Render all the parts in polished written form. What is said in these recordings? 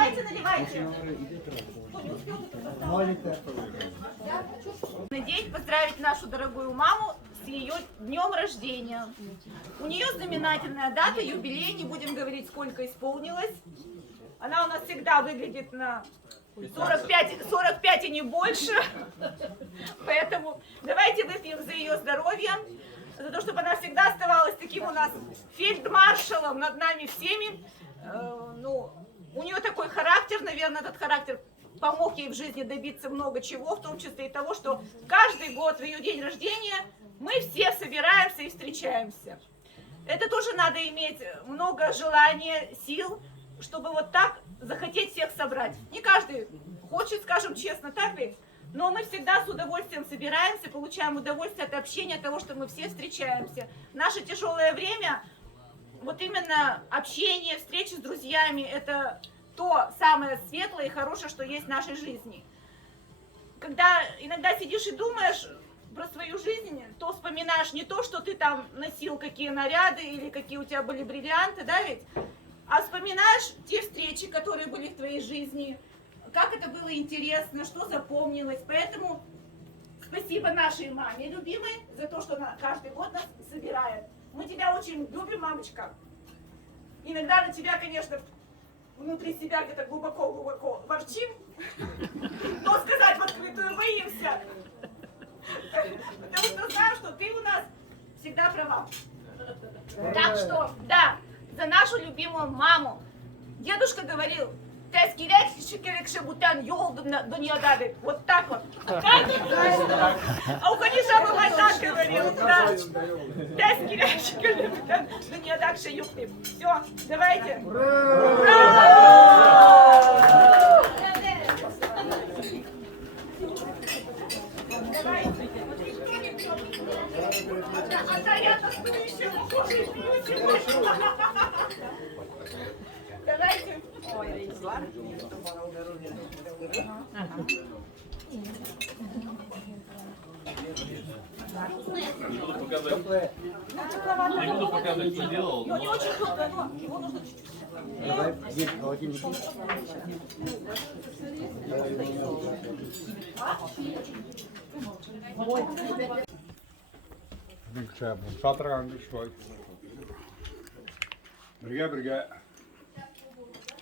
Давайте наливайте. Надеюсь поздравить нашу дорогую маму с ее днем рождения. У нее знаменательная дата, юбилей, не будем говорить, сколько исполнилось. Она у нас всегда выглядит на 45 и не больше. Поэтому давайте выпьем за ее здоровье, за то, чтобы она всегда оставалась таким у нас фельдмаршалом над нами всеми. Ну, у нее такой характер, наверное, этот характер помог ей в жизни добиться много чего, в том числе и того, что каждый год в ее день рождения мы все собираемся и встречаемся. Это тоже надо иметь много желания, сил, чтобы вот так захотеть всех собрать. Не каждый хочет, скажем честно, так ведь? Но мы всегда с удовольствием собираемся, получаем удовольствие от общения, от того, что мы все встречаемся. В наше тяжелое время вот именно общение, встречи с друзьями – это то самое светлое и хорошее, что есть в нашей жизни. Когда иногда сидишь и думаешь про свою жизнь, то вспоминаешь не то, что ты там носил, какие наряды или какие у тебя были бриллианты, да ведь? А вспоминаешь те встречи, которые были в твоей жизни, как это было интересно, что запомнилось. Поэтому спасибо нашей маме, любимой, за то, что она каждый год нас собирает. Мы тебя очень любим, мамочка. Иногда на тебя, конечно, внутри себя где-то глубоко-глубоко ворчим, но сказать в открытую боимся. Потому что знаем, что ты у нас всегда права. Так что, да, за нашу любимую маму. Дедушка говорил, вот так вот. А у Хадиша бывает так говорил, да. Все, давайте. А да, я-то буду еще похожей Давайте. Ой, Не буду показывать, что делал. Но не очень крупно, но его нужно чуть-чуть. Давай, здесь холодильник. Шатырған күш бай. Бірге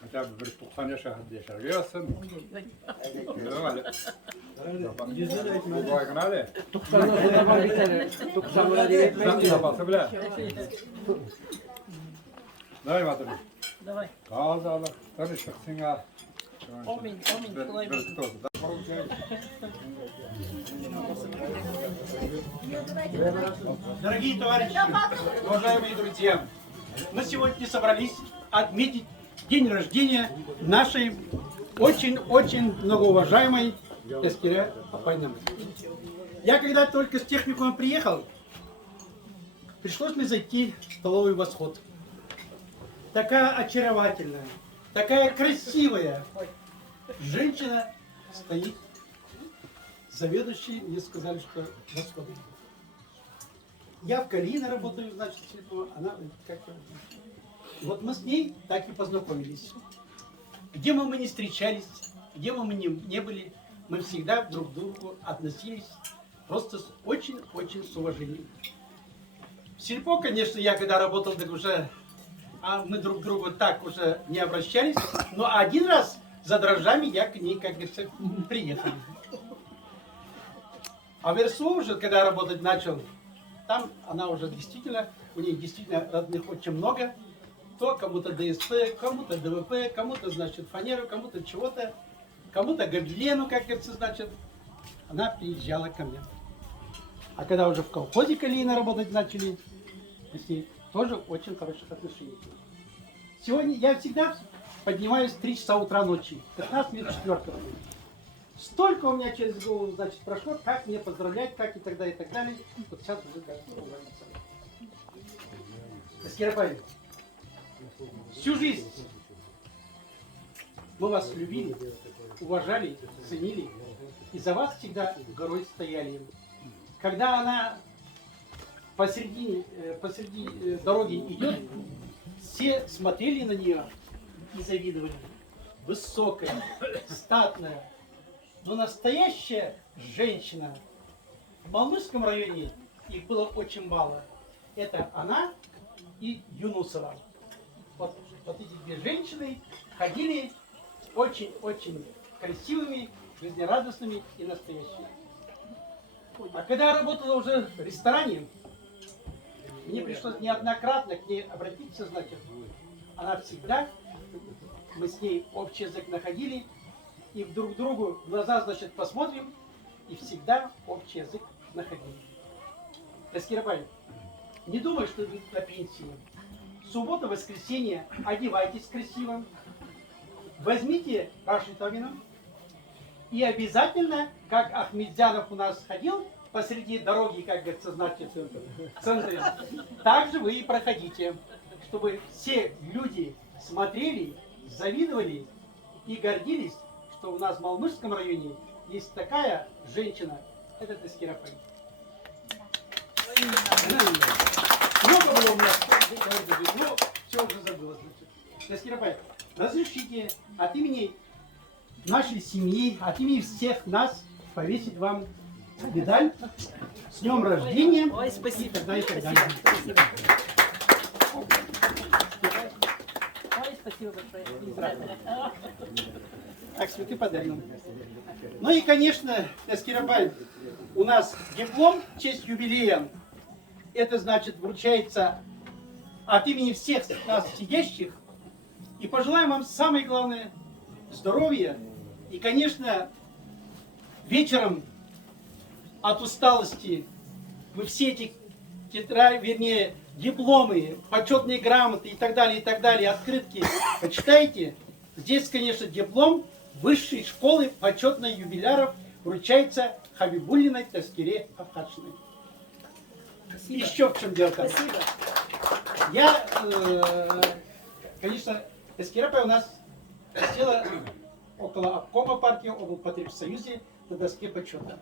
хотя бы бір 90 шақырды yaşarga yazsın. Bayğın hadi. 90'da var bir tane. 90'da diye Sen yapası bile. Давай, Матвей. Давай. Kaldı. Tanıştık sana. Amin, kolay gelsin. Дорогие товарищи, уважаемые друзья, мы сегодня собрались отметить день рождения нашей очень-очень многоуважаемой Эскире Апайнам. Я когда только с техникума приехал, пришлось мне зайти в столовый «Восход». Такая очаровательная, такая красивая женщина стоит. Заведующие мне сказали, что «Восход». Я в Калине работаю, значит, она как вот мы с ней так и познакомились. Где мы не встречались, где мы не были, мы всегда друг к другу относились просто очень-очень с уважением. В сельпо, конечно, я когда работал, так уже мы друг к другу так уже не обращались, но один раз за дрожжами я к ней, как говорится, приехал. А в РСУ уже, когда работать начал, там она уже действительно, у нее действительно родных очень много. То кому-то ДСП, кому-то ДВП, кому-то, значит, фанеру, кому-то чего-то, кому-то гобелену, как говорится, значит. Она приезжала ко мне. А когда уже в колхозе Калина работать начали, с ней тоже очень хороших отношений. Сегодня я всегда поднимаюсь в 3 часа утра ночи, 15 минут 4. Столько у меня через голову, значит, прошло, как мне поздравлять, как и так далее, и так далее. Вот сейчас уже кажется, Эскире Апайнам, всю жизнь мы вас любили, уважали, ценили, и за вас всегда горой стояли. Когда она посреди дороги идет, все смотрели на нее и завидовали. высокая, статная, но настоящая женщина. В Малмышском районе их было очень мало. Это она и Юнусова. Вот эти две женщины ходили очень-очень красивыми, жизнерадостными и настоящими. А когда я работала уже в ресторане, мне пришлось неоднократно к ней обратиться, значит, она всегда, мы с ней общий язык находили, и друг другу в глаза, значит, посмотрим, и всегда общий язык находили. Таскирабай, не думай, что вы на пенсии. Суббота, воскресенье, одевайтесь красиво, возьмите Рашитовину, и обязательно, как Ахмедзянов у нас ходил, посреди дороги, как говорится, значит, в центре, так же вы и проходите, чтобы все люди смотрели, завидовали и гордились, что у нас в Малмышском районе есть такая женщина, это Таскирапай. Много было у меня, но все уже забылось. Таскирапай, разрешите от имени нашей семьи, от имени всех нас повесить вам медаль с днем рождения. Ой, спасибо. И так далее, и так далее. Ой, спасибо большое. Так, цветы подарил. Ну и, конечно, Таскирабай, у нас диплом в честь юбилея. Это значит вручается от имени всех нас сидящих. И пожелаем вам самое главное здоровья. И, конечно, вечером от усталости вы все эти дипломы, почетные грамоты и так далее, открытки почитайте. Здесь, конечно, диплом высшей школы почетной юбиляров вручается Хабибуллиной Таскире Афхатшиной. Еще в чем дело-то? Спасибо. Я, конечно, Таскирапай у нас села около обкома партии, облпотреб в Союзе на доске почета.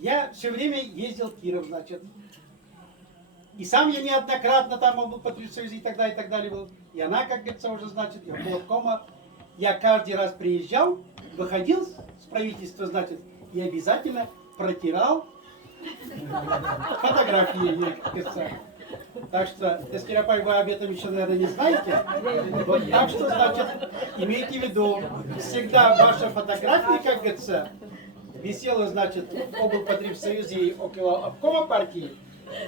Я все время ездил в Киров, значит. И сам я неоднократно там облпотреб в Союзе и так далее был. И она, как говорится, уже, значит, и около обкома. Я каждый раз приезжал, выходил с правительства, значит, и обязательно протирал фотографии, как говорится. Так что, Таскирапай, вы об этом еще, наверное, не знаете. Вот так что, значит, имейте в виду, всегда ваша фотография, как говорится, висела, значит, в облпотребсоюзе и около обкома партии.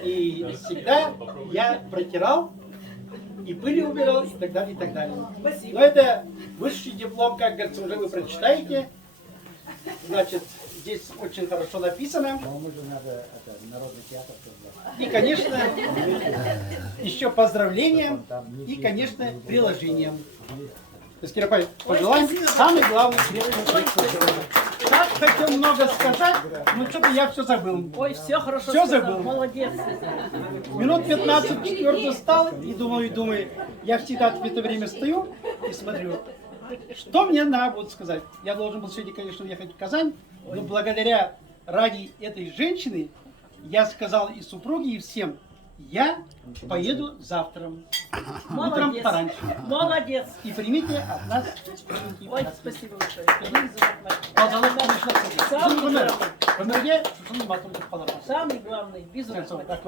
И всегда я протирал, и пыли убирал, и так далее, и так далее. Но это высший диплом, как говорится, уже вы прочитаете. Значит, здесь очень хорошо написано. Народный театр. И, конечно, еще поздравления и, конечно, приложения. Таскирапай, пожелаем самый главный так хотел много сказать, но что-то я все забыл. Ой, все хорошо Все сказал. забыл. Молодец. Минут 15 четвертый стал и думаю, я всегда в это время стою и смотрю, что мне надо будет сказать. Я должен был сегодня, конечно, ехать в Казань, но благодаря ради этой женщины я сказал и супруге, и всем, я поеду завтра. Утром Молодец. пораньше. Молодец. И примите от нас. Ой, спасибо большое. Самый главный, без рахмат.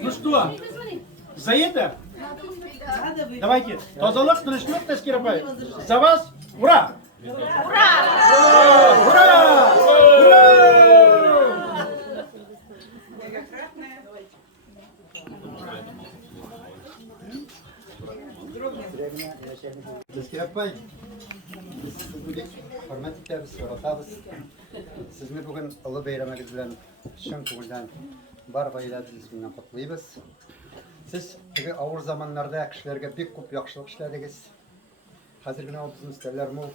Ну что, за это давайте, тазалык, тынычлык, Таскирапай, за вас, ура! Ура! Ура! Ура! Таскирапай, hürmet eteriz, yaratırız. Sizni bugün Ulu Beyramınız bilen şın көңілден бар ғаиләбез менен құттықтаймыз. Сіз теге ауыр заманнарда кешеләргә бик күп яхшылык эшләдегез. Хәзер генә безнең истәләр мул.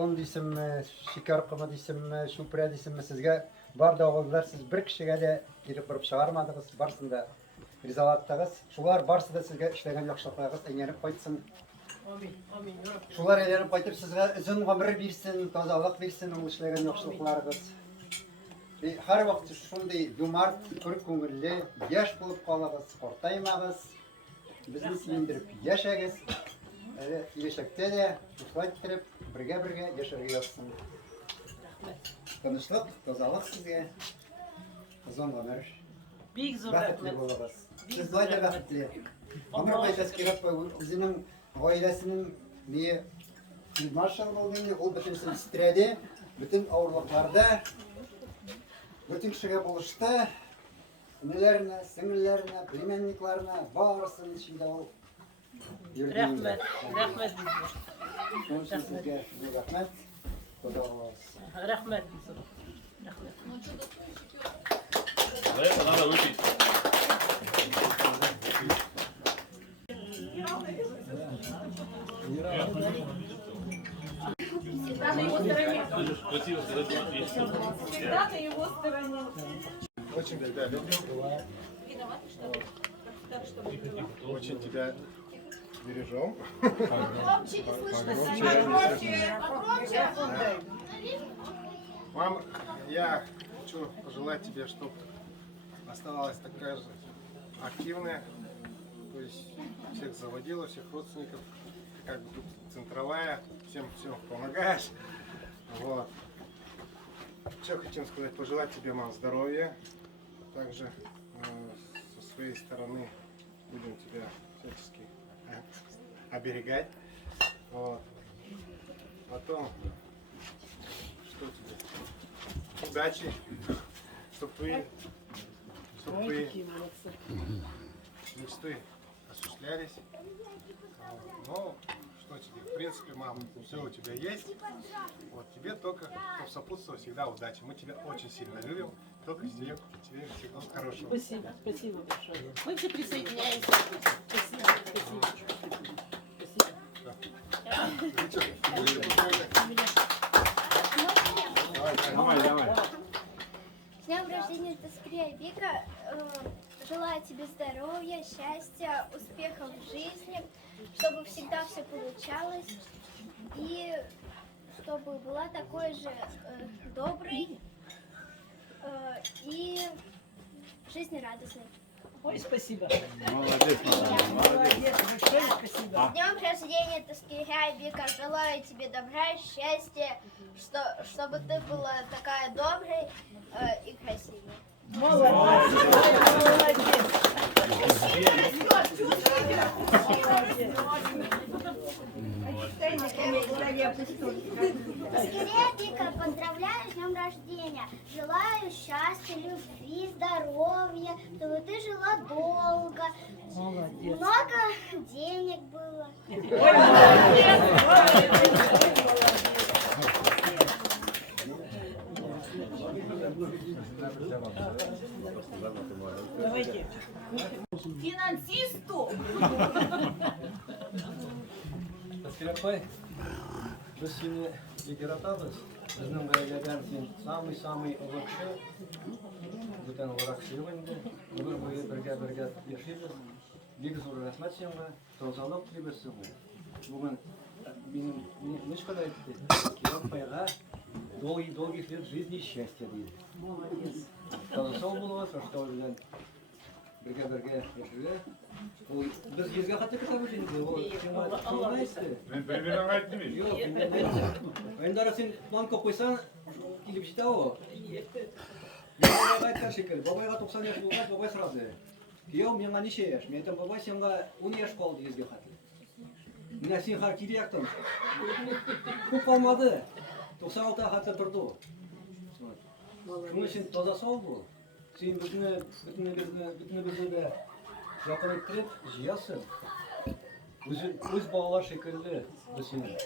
Он дисемме, шикәр кымы дисемме, шупра дисемме, сезгә бар да авыллар сез бер кешегә дә киреп барып чыгармадыгыз. Барсын да ризалаттыгыз. Шулар барсы да сезгә эшләгән яхшылыкларыгыз әңгәреп кайтсын. Шулар әйләнеп кайтып сезгә озын гомер бирсен, тазалык бирсен, ул эшләгән яхшылыкларыгыз. Һәр вакыт шундый юмарт, күр күңелле, яшь булып калабыз, спортаймагыз. Безне сөендереп яшәгез. Әле киләчәктә дә шулай итеп бергә яшәргә язсын. Тынычлык, тазалык сезгә. Озын гомер. Бик зур Бәхетле рәхмәт. булыгыз. Сез байтак бәхетле. Амыр байтак кирәк үзенең гаиләсенең не маршал булды, ул бөтенсен истрәде, bütün авырлыкларда, bütün кешегә булышты, неләрне, сеңелләрне, племянникларына, барысын içinde ул йөрде. Рәхмәт, рәхмәт бик зур. Шуның өчен сезгә шундый рәхмәт. Хода булыгыз. Рәхмәт бик зур. Рәхмәт. За это надо выпить. Всегда на его стороне. Слышишь, красиво сказать песню. Всегда на его стороне. Очень тебя люблю. Очень тебя бережем. Громче, не слышно. Погромче. Мам, я хочу пожелать тебе, чтобы оставалась такая же активная, то есть всех заводила, всех родственников, как бы тут центровая, всем все помогаешь. Вот. Что хотим сказать, пожелать тебе, мам, здоровья. Также со своей стороны будем тебя всячески оберегать. Вот. Потом, что тебе? Удачи, чтобы твои мечты осуществлялись. Ну, что тебе? В принципе, мам, все у тебя есть. Вот тебе только сопутствовать всегда удачи. Мы тебя очень сильно любим. Только тебе всего хорошего. Спасибо, спасибо большое. Мы все присоединяемся. Спасибо, спасибо. Давай. С днем рождения, Таскирия Вика. Желаю тебе здоровья, счастья, успехов в жизни, чтобы всегда все получалось и чтобы была такой же доброй и жизнерадостной. Ой, спасибо. Молодец, Молодец, большое спасибо. С днем рождения, Таскирия Вика. Желаю тебе добра, счастья, чтобы ты была такая добрая и красивая. Молодец. Молодец. Таскирия Вика, поздравляю с днем рождения. Желаю счастья, любви, здоровья, чтобы ты жила долго. Молодец. Много денег было. Давайте. Финансисту. Таскирапай, біз сені егератабыз. Біздің гаиләдән сен самый олакшы. Бүтән олак сыйлайынды. Өмір бойы бірге яшайбыз. Бик зур рәхмәт сиңа. Тазалык телибез сиңа. Бүген минем ничкада әйтте. Таскирапайга долгих лет жизни и счастья дейді. Молодец. Тазасау булыгыз, аштау белән бірге яшәргә. Ой, біз езге хаты кітап өтенді. Ол сиңа әйтте. Мен бір айтты мен. Yok, Önder sen banka koysan kilip işte o. Babaya aytkan şekil. Babaya 90 yaş olmaz, babaya sırası. Kiyom menga neçe yaş? Menten babay senga 10 yaş kaldı yezge katlı. Mine sen har kiri yaktın. Çok kalmadı. 96 hatta durdu. Şunun için toza sağ bu. Sen bütün bizi de yakın ettirip jiyasın. Öz bağlar şekilli bu senin.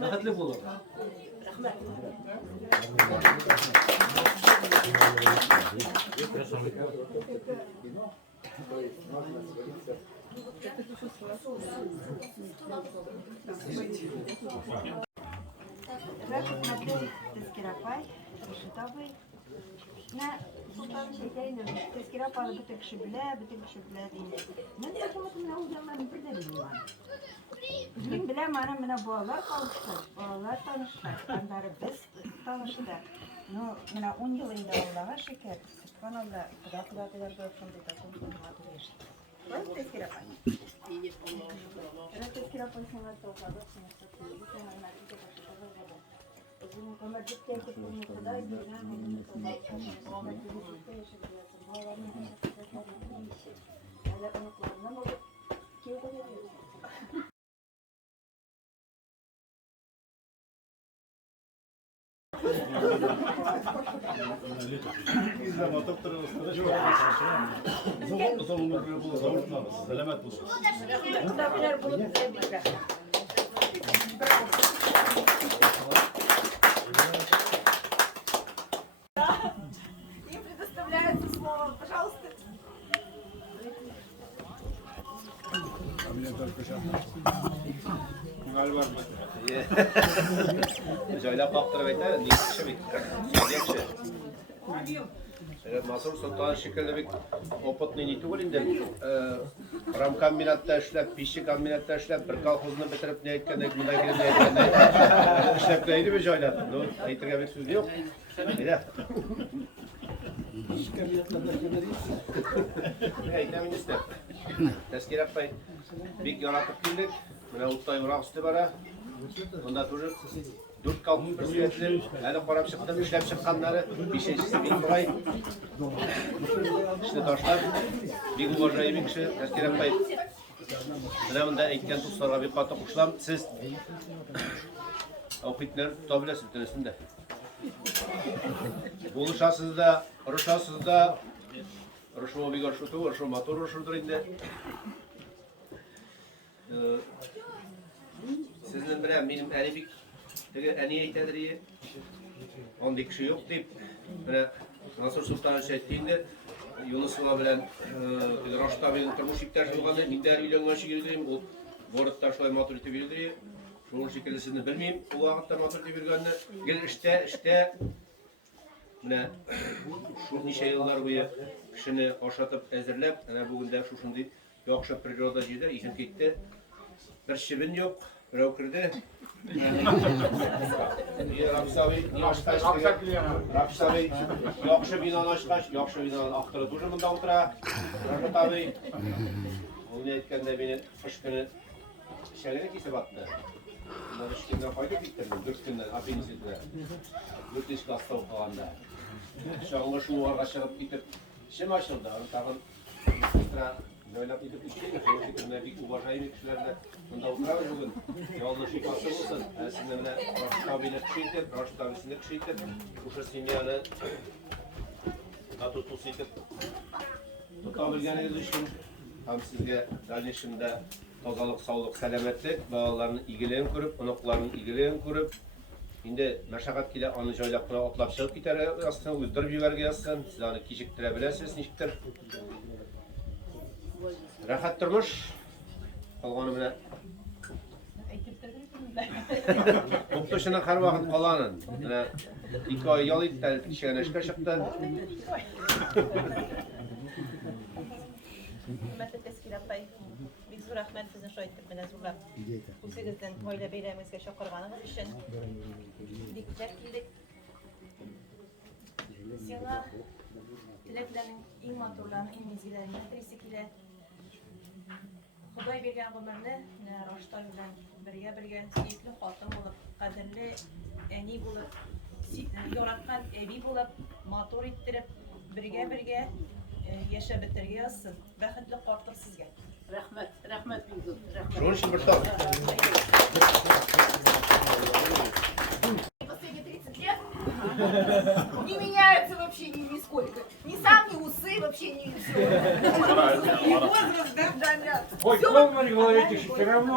Rahatlı bulur. Таскирапай, Шитабый. На Султан Шейдейнем, Таскирапай, бутик шибля дейін. Мен таким мына уйдаларны бірден білмеймін. Мен білем, ана мына балалар калышты, балалар танышты, андары біз танышты. Ну, менә 10 ел инде Аллага шөкер. Субхан Алла, куда кадәр шундый такой хөрмәт еш. Вот Тәскир апай. Тәскир апай сиңа тохады, сиңа сатты. Сиңа нәрсә башлады. Үзенең гомерлек тәкъдир булмаса да, Сәламәт булсын. Им предоставляется слово. Пожалуйста. Joylab baktırıp ayta, ne kişi bit. Masur Sultan şekilde bir opatlı niti var indi. Ram kombinatta işlep, pişi kombinatta işlep, bir kolxozunu bitirip ne etkendik, buna girin ne etkendik. İşlep neydi bir joylab? Aytırga bir söz yok. Neydi? Aytamin istep. Tezkir yapmayın. Bir yaratıp girdik. Buna Uttay Urak üstü bara. Bunda durur. 4 kalkıp bir sürekli. Yani korap çıktım, işlep çıkanları. Bir şeycisi bir kolay. İşte taşlar. Bir uğurcayı bir kişi. Tezkir yapmayın. Buna bunda ekken tutsarga bir katı kuşlam. Siz okuyutları tutabilirsiniz üstünde. Buluşasınız da, ruşasınız da. Ruşumu bir görüşütü, ruşumu motor ruşudur indi. Sizin bilen benim elifik en iyi eğitediriyi ondaki kişi yok deyip Nasır Sultan Şehitliğinde Yunus'la bilen Raşta benim tırmış ipter şulganı minder milyonlaşı girdiğim o Borut'ta şolay maturite bildiği şunun şekilde sizin bilmeyeyim o vakitte maturite bildiğinde gel işte şu nice yıllar boyu kişini aşatıp ezirlep bugün de şu şimdi yakışık priroda jide işim gitti bir şibin yok birov kirdi Rafiş abi yakışı binan açkaç yakışı binan aktırı duşu bunda otura Rafiş abi onu etkende beni kış günü şehrine kese battı bunlar 3 günden fayda bitirdim 4 günden hapiniz ettiler 4 iş hasta olağında şahına şu varga çıkıp gitip işim açıldı tağın Böyle bir şey şekilde bir uğraşayım kişilerle bunda oturar bugün yolda şifası olsun. Aslında ne Raşit abiyle kişiydi, Raşit abisinde kişiydi. Uşa simyanı tutusuydu. Tutabilgeniz için hem sizge dönüşümde tozalık, sağlık, selametlik, bağlarının ilgilerini kurup, onuklarının ilgilerini kurup, şimdi meşakkat ile anı joylap buna otlap çıkıp gider aslında uydurup jiberge yazsın. Siz onu kişiktirebilirsiniz, nişiktir. Rahat durmuş. Kalganı bile. Toplaşının her vakit kalanın. 2 ay yol itti, kişiye neşke çıktı. Hürmetli Tezkir apay, big zor rahmet sizin şu ettirmeniz uğrab. Bu sizden böyle beylemizge şokurganınız için dikkat kildik. Siyana dileklerin in motorlarının in mizilerini trisikile Xudoy bergan ömürni Raşta bilan birga suyukli xotin bo'lib, qadrli ani bo'lib, yaratgan ebi bo'lib, motor ittirib, birga yashab bitirgaysiz. Baxtli qortiq sizga. Rahmat Bigzod. Şunun için bir tane. Последние 30 лет не меняются вообще нисколько. Ни сам, ни усы, вообще ни все. И возраст, да. Ой, Колман говорите, все равно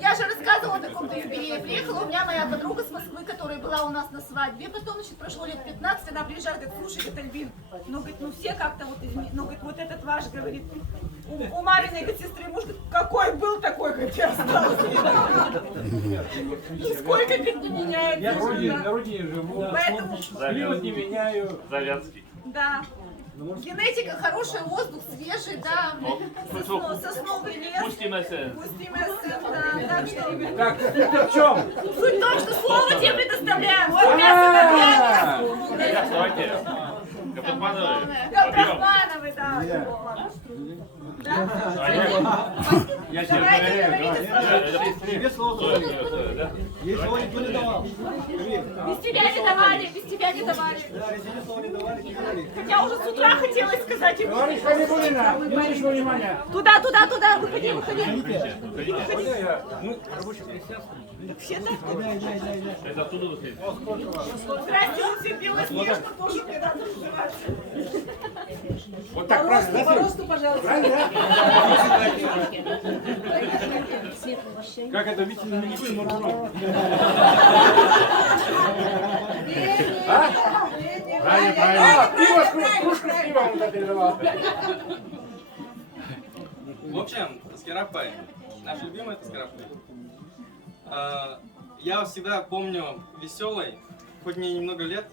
Я же рассказывала о таком-то юбилее. Приехала у меня моя подруга с Москвы, которая была у нас на свадьбе. Потом, значит, прошло лет 15, она приезжает, говорит, слушай, говорит, Альбин, ну, говорит, ну все как-то вот изменились. Ну, говорит, вот этот ваш, говорит, у Мариной, говорит, сестры муж, говорит, какой был, такой, говорит, и остался. Нисколько, говорит, не меняется. Я на родине живу, Поэтому... период не меняю. Завятский. Да. Генетика хорошая, воздух свежий, да. Сосновый лес. Пустимся. Да, так что... Так, это в чем? Суть в том, что слово тебе предоставляем. Вот мясо на мясо. Давайте. Капитановый. Капрахмановый, да. Я тебе Давайте проверяю. говорите, Тебе слово. Да? Если он никто не давал. без тебя не давали, без тебя не давали. Если слово не давали, не говори. Хотя уже с утра хотелось сказать им. Товарищ Хабибулина, минуточку внимания. Туда, выходи, выходи. Мы рабочее крестьянство. Все так. Это оттуда выходит. Здрасте, он всех делает смешно, тоже мне надо называться. Вот так правильно, да? Сын? пожалуйста. Правильно, да? Как это, Витя, не будем моргнуть? А? Правильно, правильно. Пиво, кружку с пивом он передавал. В общем, Таскирапай, наш любимый Таскирапай. Я вас всегда помню веселой, хоть мне немного лет,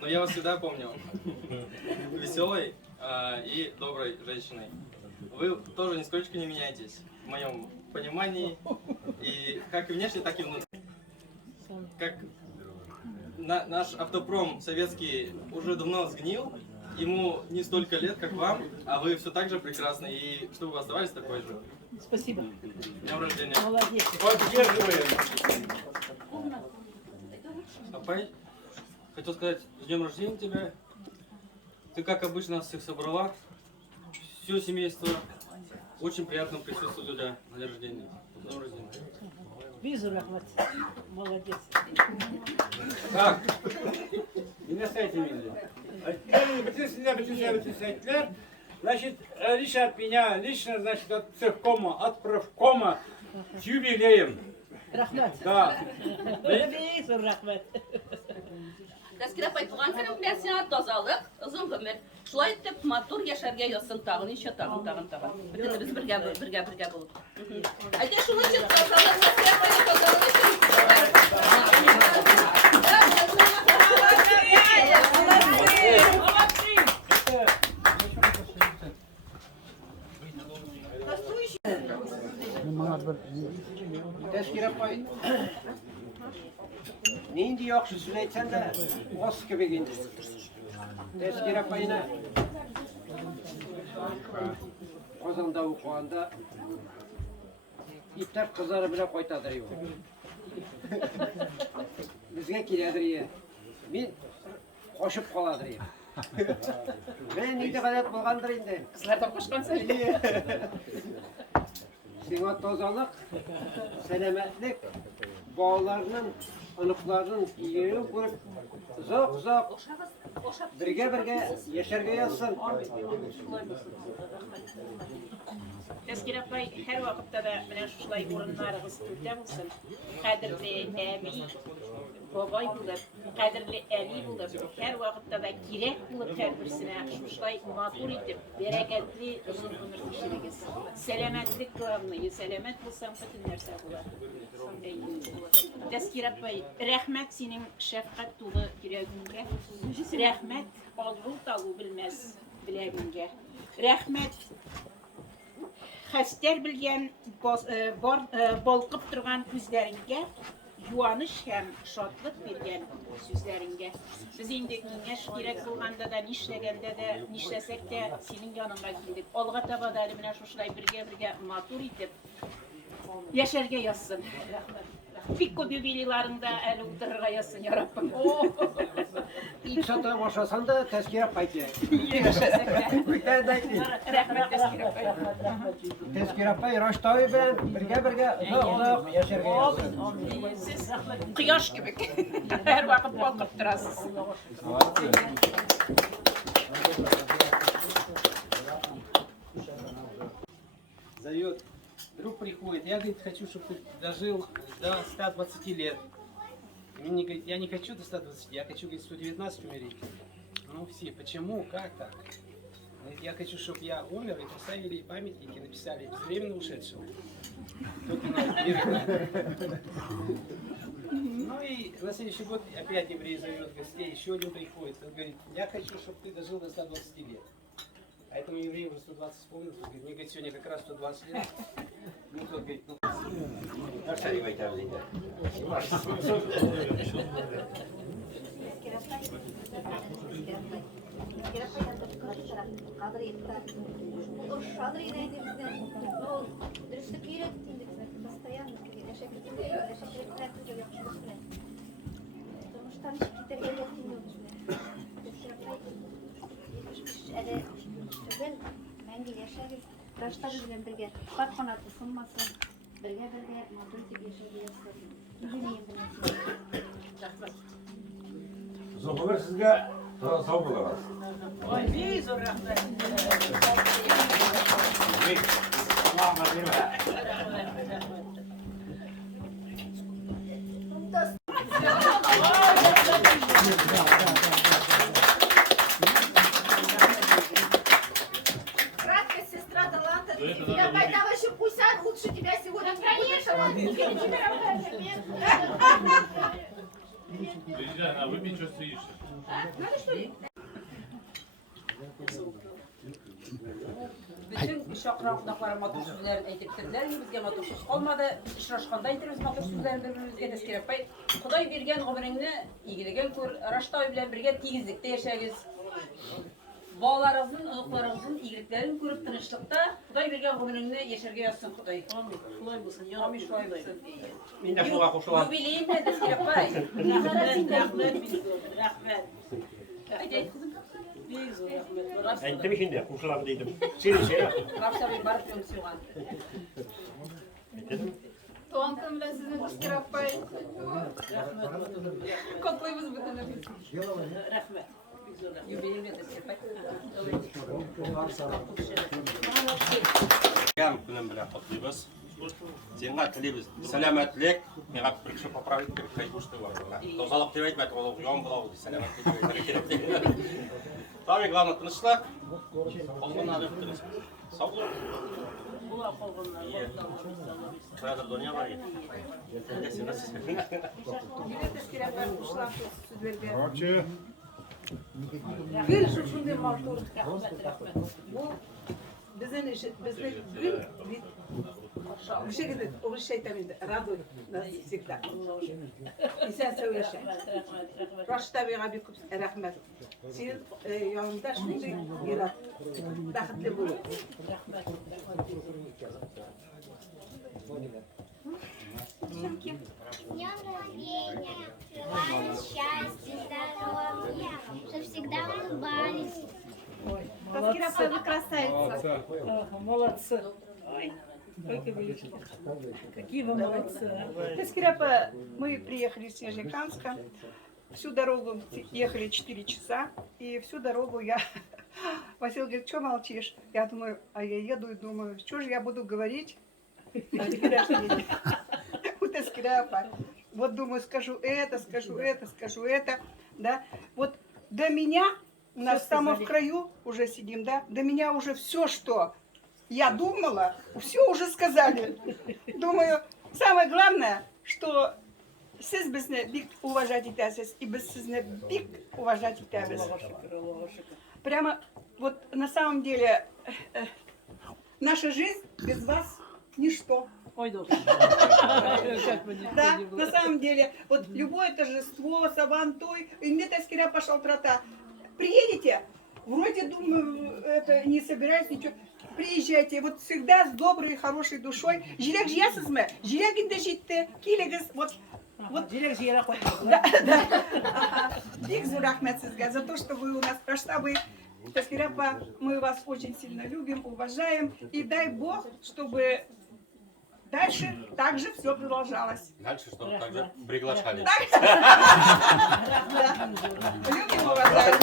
но я вас всегда помню веселой и доброй женщиной. Вы тоже нисколько не меняетесь в моем понимании, и как и внешне, так и внутри. Как наш автопром советский уже давно сгнил, ему не столько лет, как вам, а вы все так же прекрасны, и чтобы вы оставались такой же. Спасибо. С днем рождения. Молодец. Поддерживаем. Апай, хотел сказать, с днем рождения тебя. Ты, как обычно, нас всех собрала. Все семейство. Очень приятно присутствовать у тебя на день рождения. С днем рождения. Визу, Рахмат. Молодец. Так. Yine saytım izliyor. Bütün sizler, bütün saytlar. Значит, лично от меня, лично, значит, от цехкома, от правкома с юбилеем. Рахмат. Да. Визу, Рахмат. Таскирапай туган көнең белән сиңа тазалык, озын гомер. Шулай итеп матур яшәргә язсын тагын, ничә тагын. Бөтенебез бергә булып. Әйдә шуның өчен тазалык, Таскирапай тазалык Таскирапай. Нинди яхшы сүз әйтсәң дә, ос кебек инде. Таскирапайны Казанда укыганда иптәш кызлары белән кайтадыр ул. Безгә киләдер. Мин кашып каладыр. Мен нинди гадәт булгандыр инде. Кызлар да кушкансың. Сиңа тазалык, сәламәтлек, балаларның, оныкларның iyiliğini күреп, озак бергә яшәргә язсын. Таскирапай һәр вакытта да менә шулай урыннарыгыз күрдә булсын. Кадерле әби, бабай булып, кадерле әни булып, һәр вакытта да кирәк булып һәрберсенә шулай матур итеп, бәрәкәтле озын гомер кичерегез. Сәламәтлек главный, сәламәт булсаң бөтен нәрсә була. Таскирапай, рәхмәт синең шәфкать тулы йөрәгеңгә. Рәхмәт алгы талу белмәс беләгеңгә. Рәхмәт хәстәр белгән балкып торган күзләреңгә, юаныш һәм шатлык биргән сүзләреңгә. Без инде киңәш кирәк булганда да, нишләгәндә дә, нишләсәк тә синең яныңа килдек. Алга таба да менә шулай бергә матур итеп яшәргә язсын. Бик күп юбилейларыңда әле утырырга язсын, я Раббым. Ит сатып ашасаң да Таскирапай кирәк. Рәхмәт, Таскирапай. Таскирапай Раштауи белән бергә озак яшәргә язсын. Сез кояш кебек һәр вакыт балкып торасыз. Зовет. Друг приходит, я, говорит, хочу, чтобы ты дожил до 120 лет. Мне говорит, я не хочу до 120, я хочу, говорит, 119 умереть. Ну все, почему, как так? Говорит, я хочу, чтобы я умер, и поставили памятники, написали безвременно ушедшего. Только на Ну и на следующий год опять еврей зовет гостей, еще один приходит. Он говорит, я хочу, чтобы ты дожил до 120 лет. А этому еврею уже 120 вспомнил, он говорит, мне говорит, сегодня как раз 120 лет. Ну, тот говорит, ну... Раштар белән бергә кат канаты сынмасын, бергә матур итеп яшәргә ясар. Зоңгыр сезгә сау булыгыз. Ой, бик зур рәхмәт. Краткость сестра таланта. Тебя пойдем еще Пусан лучше тебя сегодня. Конечно, Лилиана, выпей, что стоишь? надо что ли? Bütün şakra kundaklara matır sözlerini aytip bitirdiler. Bizge matır söz kalmadı. Işraşkanda aytırız matır sözlerini birbirimizge tezkir etpey. Kuday bergen ömrüngni igiligen kör, Raştay bilen birge tigizlikte yaşayız. Bağlarınızın, ılıklarınızın iyiliklerini görüp tınışlıkta Kuday bergen ömrüngni yaşarga yazsın Kuday. Amin. Kulay bulsun. Amin. Şuay bulsun. Min de şuna koşulan. Jubileyimle tezkir etpey. Rəhmət. Haydi kızım. Bik zor rəhmət. Aytdım şimdi koşulan dedim. Seni şey yap. Rapsa bir barıp yömsüyorgan. Туғанкам белән сезне тескер апай. Котлыйбыз бөтенебез. Рәхмәт. Бик зур рәхмәт. Юбилейимle tezkir etpey. Гәм күнем белән котлыйбыз. Сиңа телибез сәламәтлек, миңа бер кеше поправить керек, кайбушты бар. Тазалык дип әйтмәдек, ул яң була ул сәламәтлек дип әйтергә. Самое главное тынычлык. Калганнар өттүрүз. Саулык. Була калганнар. Хәзер дөнья бар иде. Тескер апай кушылам сүзләргә. Короче, Гел шушындай матур бу безнең гел бит шегеде обращайтам инде радуй нас всегда. Исән сау яшә. Раштабига бик күп рәхмәт. Син янында шундый ярат. Бәхетле бул. Днем рождения, желаю счастья, здоровья, чтобы всегда улыбались. Тескер апай, вы красавица. Молодцы. Ой, какие вы молодцы. Тескер апай, мы приехали из Снежникамска. Всю дорогу ехали 4 часа, и всю дорогу я... Василий говорит, что молчишь? Я думаю, а я еду и думаю, что же я буду говорить? У Тескер апай. Вот думаю, скажу это, да. Вот до меня, у нас там в краю уже сидим, да, до меня уже все, что я думала, все уже сказали. Думаю, самое главное, что siz bizni bik уважать etasiz, и biz sizni bik уважать etamiz. Прямо вот на самом деле наша жизнь без вас ничто. Ой, да, на самом деле, вот любое торжество, сабантуй, и мне Тескер апай пошел трота. Приедете, вроде думаю, это не собираюсь ничего. Приезжайте, вот всегда с доброй и хорошей душой. Жилек жиясызмы? Жилек инде житте, килегіз, вот. Жилек жиера қойды. Да. Бик зур рахмет сізге за то, что вы у нас проштабы. Тескер апай, мы вас очень сильно любим, уважаем. И дай Бог, чтобы дальше также все продолжалось. Дальше что? Также приглашали. Любим, уважаем.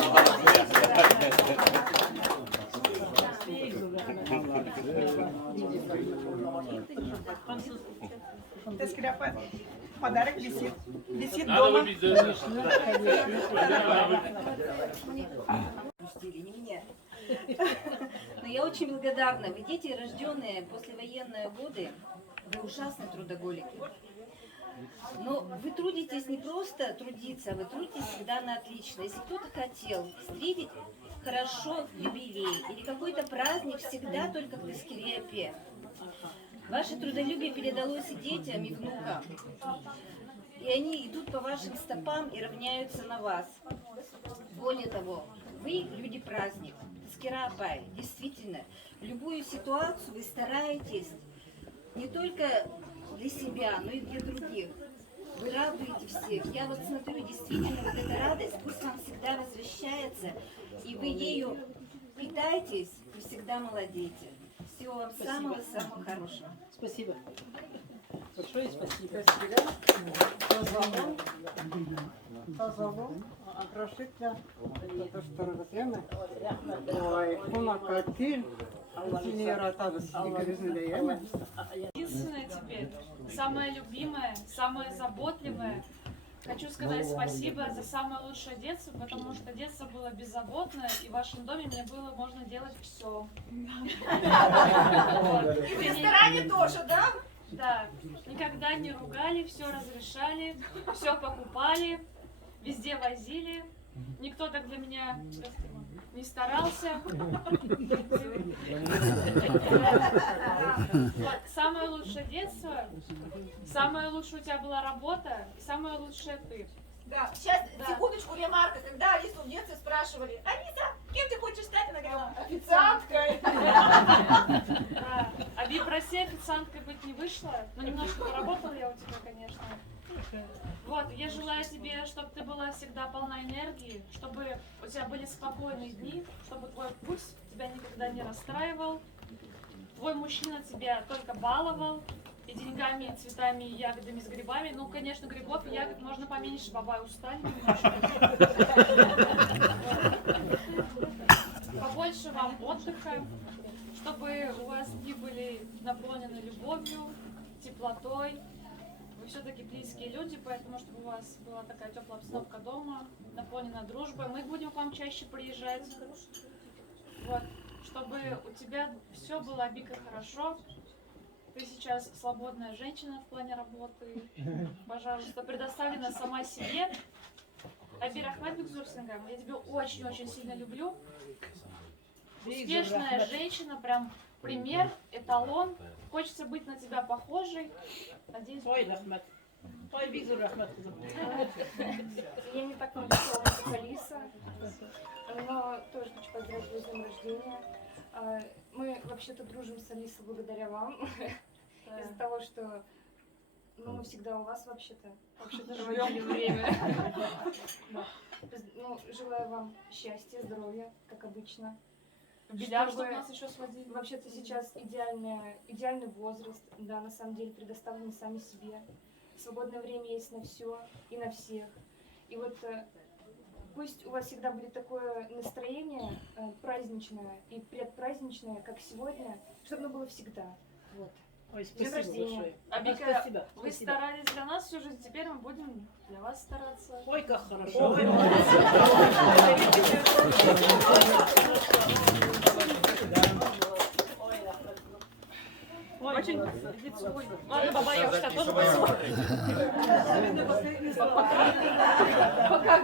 Тескер апай, подарок висит. Висит Надо дома. выпить за Не меня. Но я очень благодарна. Вы дети, рожденные в послевоенные годы, вы ужасные трудоголики. Но вы трудитесь не просто трудиться, вы трудитесь всегда на отлично. Если кто-то хотел встретить хорошо юбилей или какой-то праздник, всегда только к Таскирепе. Ваше трудолюбие передалось и детям, и внукам. И они идут по вашим стопам и равняются на вас. Более того, вы люди праздник. Таскира апай. Действительно, в любую ситуацию вы стараетесь не только для себя, но и для других. Вы радуете всех. Я вот смотрю, действительно, вот эта радость пусть вам всегда возвращается, и вы ею питаетесь, вы всегда молодеете. Всего вам самого-самого хорошего. Спасибо. Большое спасибо. Единственное теперь, самое любимое, самое заботливое. Хочу сказать спасибо за самое лучшее детство, потому что детство было беззаботное, и в вашем доме мне было можно делать все. И в ресторане тоже, да? Да. Никогда не ругали, все разрешали, все покупали, везде возили. Никто так для меня не старался. Вот. Самое лучшее детство, самая лучшая у тебя была работа, и самая лучшая ты. Да, сейчас, секундочку, ремарка. Когда Алису в детстве спрашивали: Алиса, кем ты хочешь стать? Она говорила: официанткой. Да. А в Ебросе официанткой быть не вышло, но немножко поработала я у тебя, конечно. Вот, я желаю тебе, чтобы ты была всегда полна энергии, чтобы у тебя были спокойные дни, чтобы твой путь тебя никогда не расстраивал, твой мужчина тебя только баловал, и деньгами, и цветами, и ягодами, с грибами. Ну, конечно, грибов и ягод можно поменьше, бабай устали немножко. Побольше вам отдыха, чтобы у вас дни были наполнены любовью, теплотой. Вы все-таки близкие люди, поэтому чтобы у вас была такая теплая обстановка дома, наполнена дружбой. Мы будем к вам чаще приезжать. Вот. Чтобы у тебя все было, Абика, хорошо. Ты сейчас свободная женщина в плане работы. Пожалуйста, предоставлена сама себе. Аби Рахмат Бекзурсингам, я тебя очень-очень сильно люблю. Успешная женщина, прям пример, эталон. Хочется быть на тебя похожей. Надеюсь, Ой, Рахмат. Ой, Бекзур Рахмат. Я не так молодая, как Алиса, но тоже хочу поздравить вас с днем рождения. Мы вообще-то дружим с Алисой благодаря вам, из-за того, что мы всегда у вас вообще-то проводили время. Ну, желаю вам счастья, здоровья, как обычно. Бильярд, чтобы нас еще сводили. Вообще-то сейчас идеальный возраст, да, на самом деле предоставлены сами себе. Свободное время есть на все и на всех. И вот пусть у вас всегда будет такое настроение праздничное и предпраздничное, как сегодня, чтобы оно было всегда. Вот. Ой, День рождения. большое. Абика, Спасибо. вы старались для нас всю жизнь, теперь мы будем для вас стараться. Ой, как хорошо. Очень лицевой. Ладно, баба, я уж тебя тоже поцелую. Пока.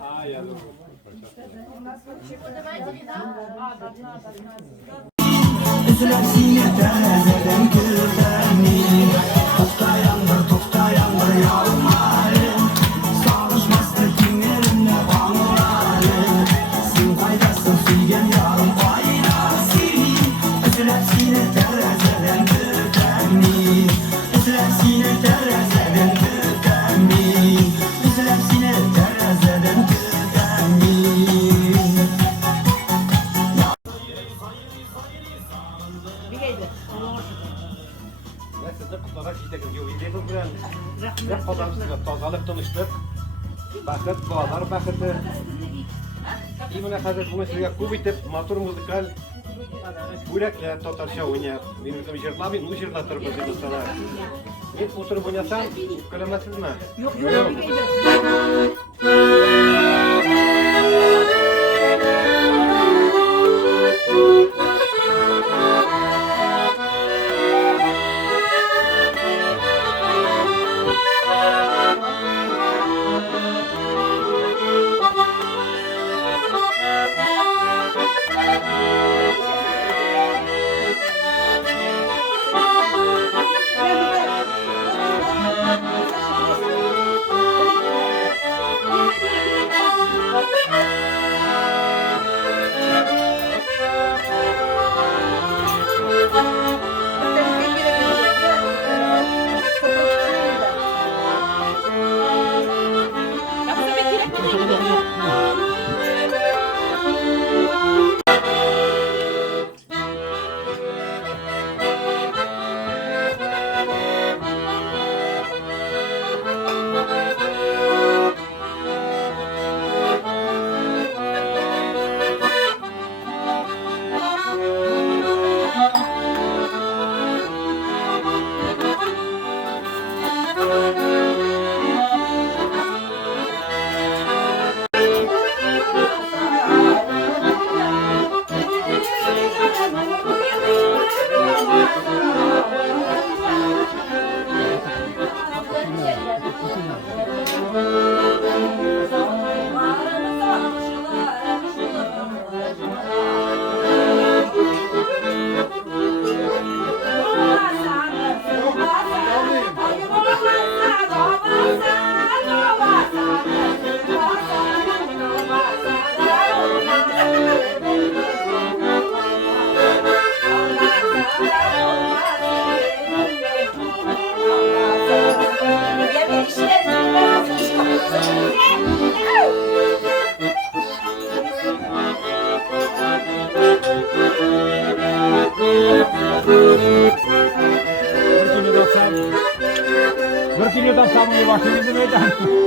А, я думаю. Давайте вина. Üzülüp sine tezeden güvenli Tufta yağmarım Savuşmazdır kimlerine bağlarım Sen kaydasın suygen yarım kaynasın Üzülüp sine tezeden güvenli Üzülüp sine tezeden güvenli Üzülüp sine tezeden güvenli Sizni qutlab yetaklarga o'yinlaymiz bilan bir qozonimizga tozalik tinchlik baxit bolalar baxiti именно hozir bugun sizga ko'p etib motor muzikal bo'laklar totarsha o'ynayapti men o'zim yig'lamay u yig'latib o'zimiz sanar men o'tirib o'ynasam kulamasizmi yo'q Вертолетом самые ваши не заметят.